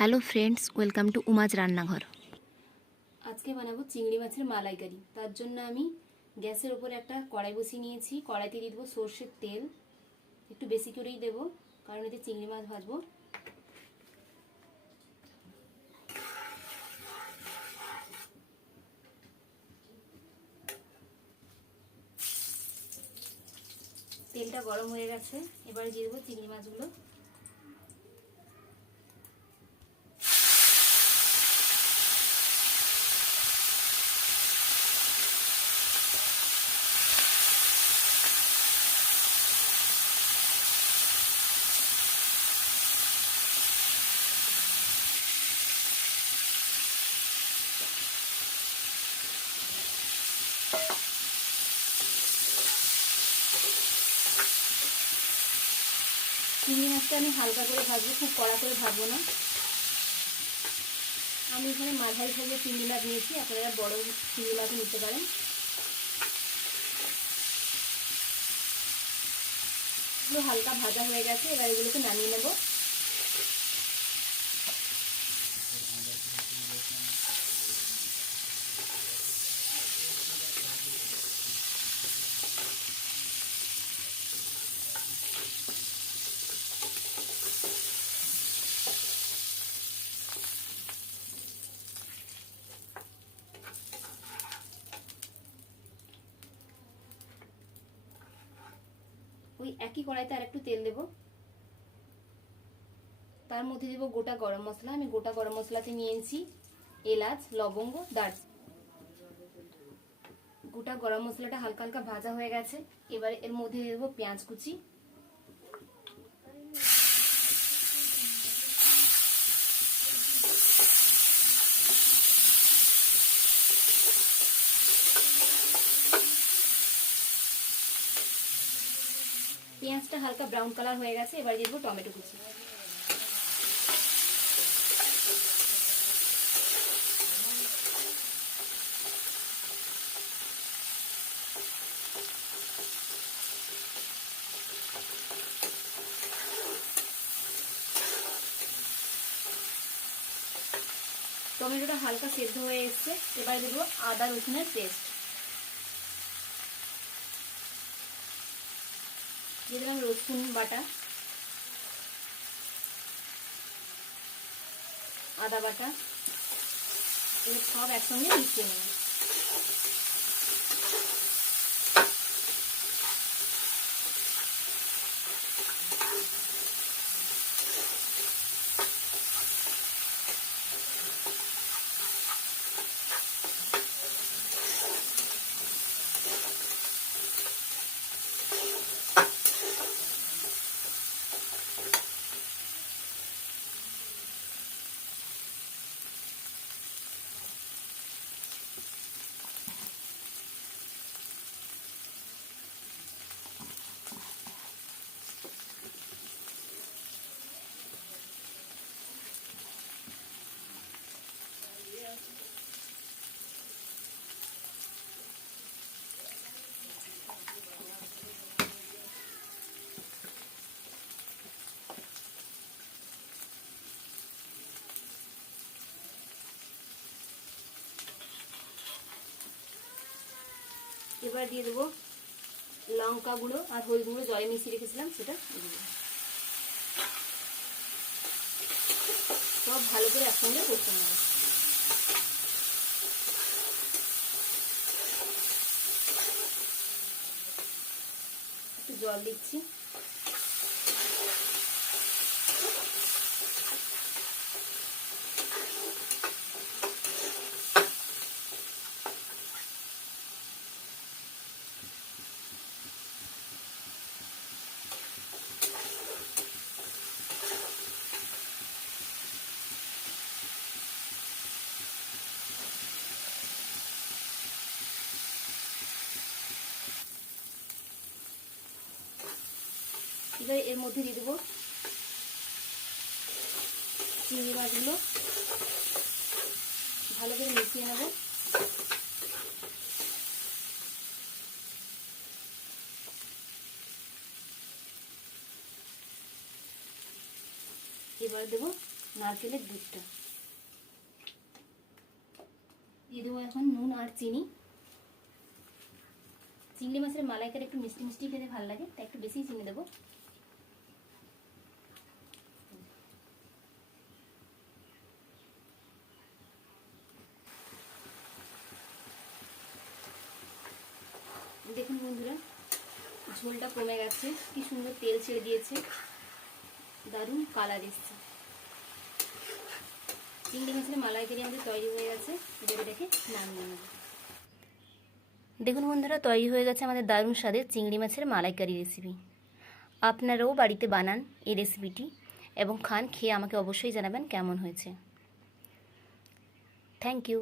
Hello friends, welcome to উমাজ রান্নাঘর। আজকে বানাবো চিংড়ি মাছের মালাইকারি। তার জন্য আমি গ্যাসের উপরে একটা কড়াই বসিয়ে নিয়েছি। কড়াইতে দিয়ে দেবো সর্ষের তেল, একটু বেশি করেই দেবো কারণ এতে চিংড়ি মাছ ভাজবো। তেলটা গরম হয়ে গেছে, এবারে দিয়ে দেবো চিংড়ি মাছগুলো। চিংড়ি মাছটা আমি হালকা করে ভাজবো, খুব কড়া করে ভাজবো না। আমি এখানে মাঝারি সাইজের চিংড়ি মাছ নিয়েছি, আপনারা বড় চিংড়ি মাছও নিতে পারেন। এগুলো হালকা ভাজা হয়ে গেছে, এবার এগুলোকে নামিয়ে নেবো। ওই একই কড়াইতে আর একটু তেল দেবো, তার মধ্যে দেবো গোটা গরম মশলা। আমি গোটা গরম মশলাতে নিয়েছি এলাচ, লবঙ্গ, দারচিনি। গোটা গরম মশলাটা হালকা হালকা ভাজা হয়ে গেছে, এবারে এর মধ্যে দিয়ে দেবো পেঁয়াজ কুচি। পেঁয়াজটা হালকা ব্রাউন কালার হয়ে গেছে, এবারে দিয়ে দেবো টমেটো কুচি। টমেটোটা হালকা সেদ্ধ হয়ে এসছে, এবারে দেবো আদা রসুনের পেস্ট। দিয়ে দিলাম রসুন বাটা, আদা বাটা, এবার সব একসঙ্গে মিশিয়ে নেব। এবার দিয়ে দেবো লঙ্কা গুঁড়ো আর হলুদ গুঁড়ো, জলে মিশিয়ে রেখেছিলাম সেটা। সব ভালো করে একসঙ্গে কষতে নেব। একটু জল দিচ্ছি। এবার এর মধ্যে দিয়ে দেবো চিংড়ি মাছগুলো, ভালো করে মিশিয়ে নেব। এবার দেবো নারকেলের দুধটা দিয়ে দেবো এখন নুন আর চিনি। চিংড়ি মাছের মালাইকারি একটু মিষ্টি মিষ্টি খেতে ভালো লাগে, তাই একটু বেশি চিনি দেবো। দেখুন বন্ধুরা, ঝোলটা কমে গেছে, কি সুন্দর তেল ছেড়ে দিয়েছে, দারুণ কালার এসছে। চিংড়ি মাছের মালাইকারি আমাদের তৈরি হয়ে গেছে, এবার এটাকে নামিয়ে নেব। দেখুন বন্ধুরা, তৈরি হয়ে গেছে আমাদের দারুণ স্বাদের চিংড়ি মাছের মালাইকারি রেসিপি। আপনারাও বাড়িতে বানান এই রেসিপিটি এবং খান, খেয়ে আমাকে অবশ্যই জানাবেন কেমন হয়েছে। Thank you.